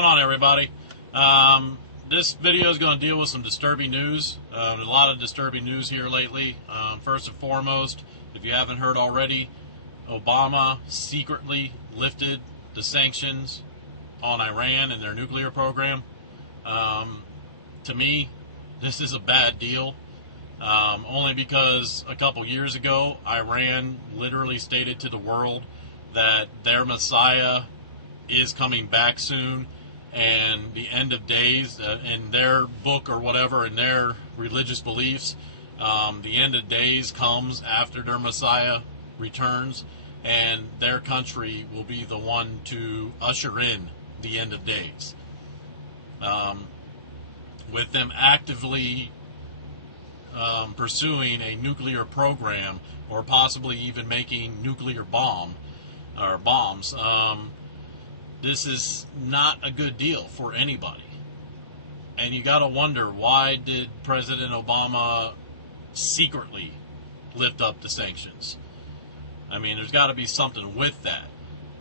What's going on, everybody? This video is going to deal with some disturbing news. There's a lot of disturbing news here lately. First and foremost, if you haven't heard already, Obama secretly lifted the sanctions on Iran and their nuclear program. To me, this is a bad deal. Only because a couple years ago, Iran literally stated to the world that their Messiah is coming back soon, and the end of days, in their book or whatever, in their religious beliefs, the end of days comes after their Messiah returns, and their country will be the one to usher in the end of days. With them actively pursuing a nuclear program, or possibly even making nuclear bombs, this is not a good deal for anybody. And you got to wonder, why did President Obama secretly lift up the sanctions? I mean, there's got to be something with that.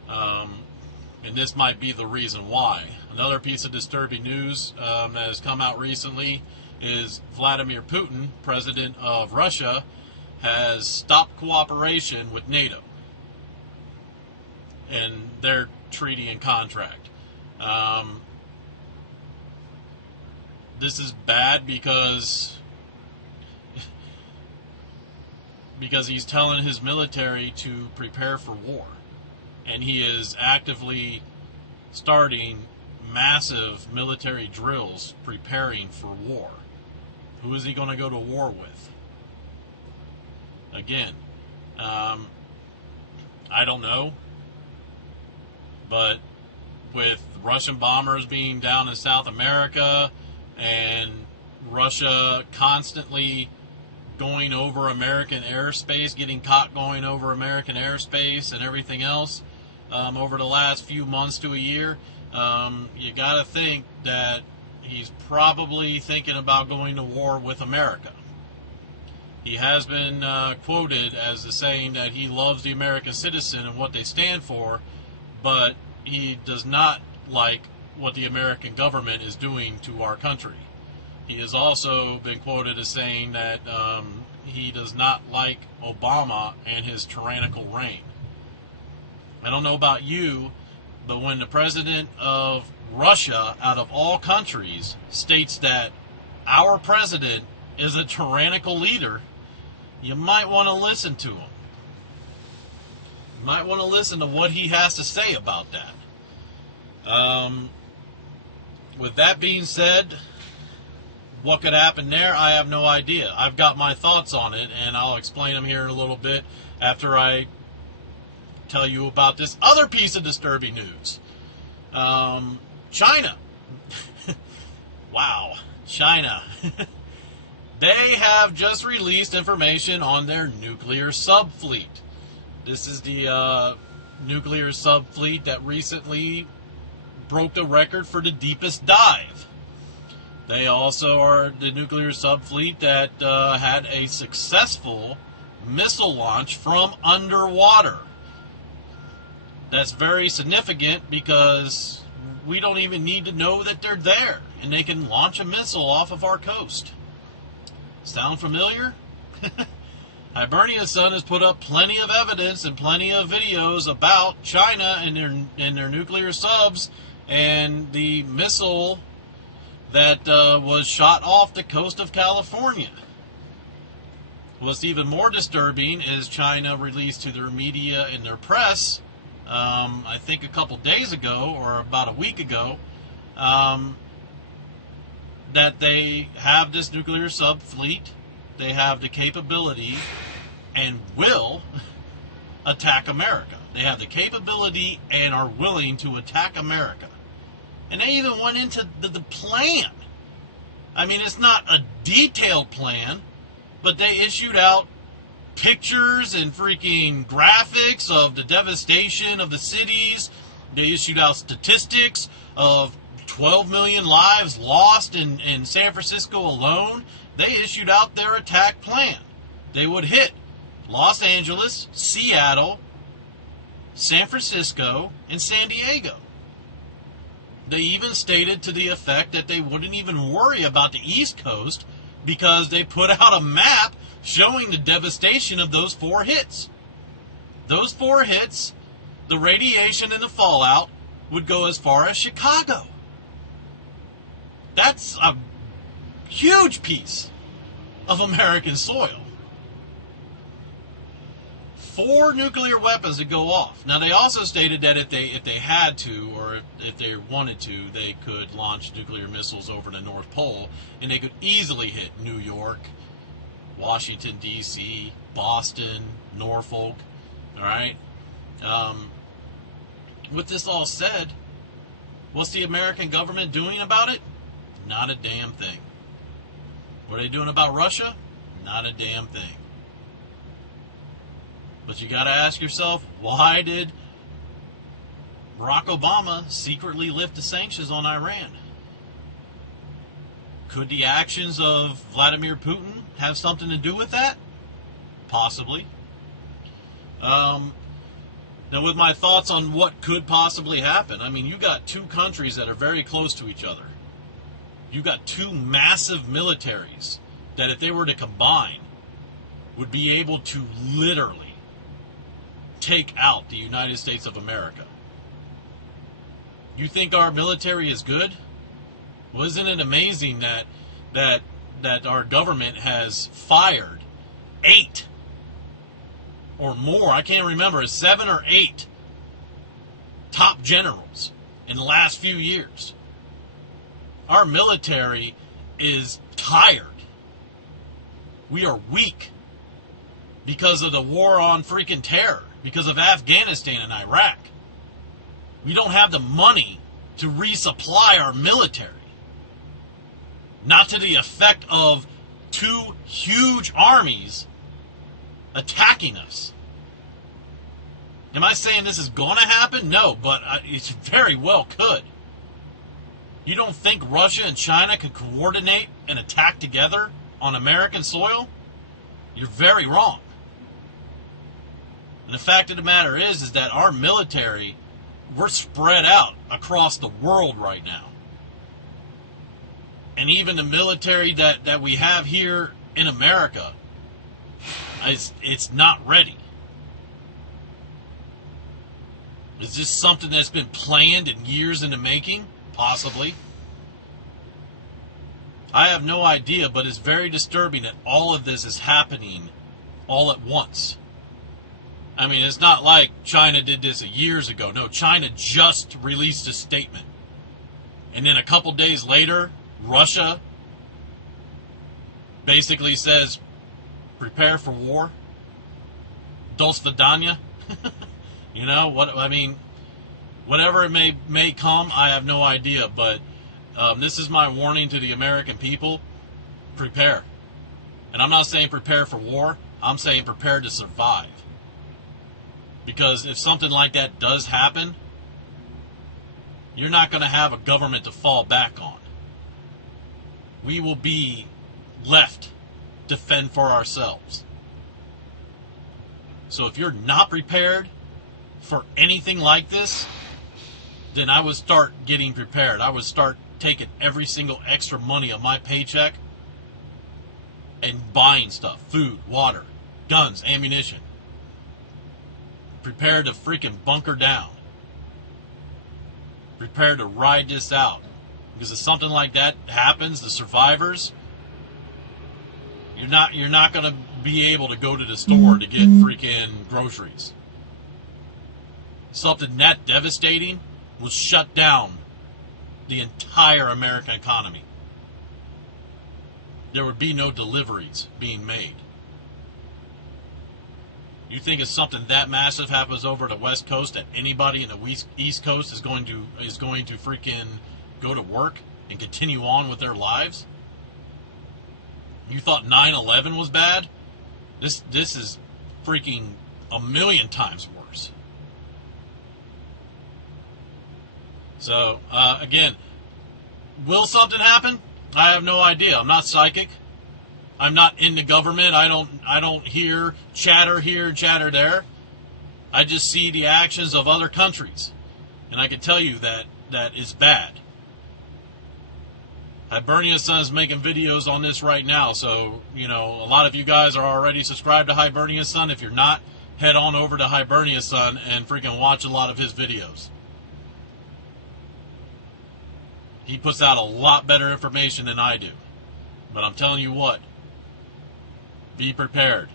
And this might be the reason why. Another piece of disturbing news that has come out recently is Vladimir Putin, president of Russia, has stopped cooperation with NATO and their treaty and contract. This is bad because he's telling his military to prepare for war, and he is actively starting massive military drills preparing for war. Who is he going to go to war with? Again, I don't know. But with Russian bombers being down in South America and Russia constantly going over American airspace, getting caught going over American airspace and everything else over the last few months to a year, you got to think that he's probably thinking about going to war with America. He has been quoted as saying that he loves the American citizen and what they stand for, but he does not like what the American government is doing to our country. He has also been quoted as saying that he does not like Obama and his tyrannical reign. I don't know about you, but when the president of Russia, out of all countries, states that our president is a tyrannical leader, you might want to listen to him. You might want to listen to what he has to say about that. With that being said, what could happen there, I have no idea. I've got my thoughts on it, and I'll explain them here in a little bit after I tell you about this other piece of disturbing news. China. Wow, China. They have just released information on their nuclear subfleet. This is the nuclear subfleet that recently broke the record for the deepest dive. They also are the nuclear subfleet that had a successful missile launch from underwater. That's very significant because we don't even need to know that they're there, and they can launch a missile off of our coast. Sound familiar? Hibernia's Son has put up plenty of evidence and plenty of videos about China and their nuclear subs and the missile that was shot off the coast of California. What's even more disturbing is China released to their media and their press, I think a couple days ago or about a week ago, that they have this nuclear subfleet, they have the capability and will attack America. They have the capability and are willing to attack America. And they even went into the plan. I mean, it's not a detailed plan, but they issued out pictures and freaking graphics of the devastation of the cities. They issued out statistics of 12 million lives lost in San Francisco alone. They issued out their attack plan. They would hit Los Angeles, Seattle, San Francisco, and San Diego. They even stated to the effect that they wouldn't even worry about the East Coast because they put out a map showing the devastation of those 4 hits. Those 4 hits, the radiation and the fallout would go as far as Chicago. That's a huge piece of American soil. 4 nuclear weapons to go off. Now, they also stated that if they had to, or if they wanted to, they could launch nuclear missiles over the North Pole, and they could easily hit New York, Washington, D.C., Boston, Norfolk, all right? With this all said, what's the American government doing about it? Not a damn thing. What are they doing about Russia? Not a damn thing. But you got to ask yourself, why did Barack Obama secretly lift the sanctions on Iran? Could the actions of Vladimir Putin have something to do with that? Possibly. Now, with my thoughts on what could possibly happen, I mean, you got 2 countries that are very close to each other. You got 2 massive militaries that, if they were to combine, would be able to literally take out the United States of America. You think our military is good? Well, isn't it amazing that our government has fired 8 or more, I can't remember, 7 or 8 top generals in the last few years. Our military is tired. We are weak because of the war on freaking terror, because of Afghanistan and Iraq. We don't have the money to resupply our military. Not to the effect of 2 huge armies attacking us. Am I saying this is going to happen? No, but it very well could. You don't think Russia and China can coordinate and attack together on American soil? You're very wrong. And the fact of the matter is that our military, we're spread out across the world right now. And even the military that we have here in America, it's not ready. Is this something that's been planned and years in the making? Possibly. I have no idea, but it's very disturbing that all of this is happening all at once. I mean, it's not like China did this years ago. No, China just released a statement. And then a couple days later, Russia basically says, prepare for war. Do svidaniya. You know, what I mean, whatever it may come, I have no idea. But this is my warning to the American people. Prepare. And I'm not saying prepare for war. I'm saying prepare to survive. Because if something like that does happen, you're not going to have a government to fall back on. We will be left to fend for ourselves. So if you're not prepared for anything like this, then I would start getting prepared. I would start taking every single extra money of my paycheck and buying stuff, food, water, guns, ammunition. Prepare to freaking bunker down. Prepare to ride this out. Because if something like that happens, the survivors, you're not going to be able to go to the store to get freaking groceries. Something that devastating will shut down the entire American economy. There would be no deliveries being made. You think if something that massive happens over the West Coast, that anybody in the East Coast is going to freaking go to work and continue on with their lives? You thought 9/11 was bad? This is freaking a million times worse. So again, will something happen? I have no idea. I'm not psychic. I'm not in the government. I don't hear chatter here, chatter there. I just see the actions of other countries. And I can tell you that is bad. Hibernia's son is making videos on this right now, so, you know, a lot of you guys are already subscribed to Hibernia's son. If you're not, head on over to Hibernia's son and freaking watch a lot of his videos. He puts out a lot better information than I do. But I'm telling you what, be prepared.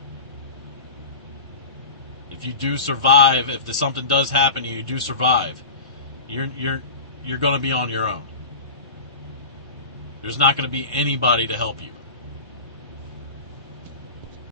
If you do survive, if something does happen and you do survive, you're going to be on your own. There's not going to be anybody to help you.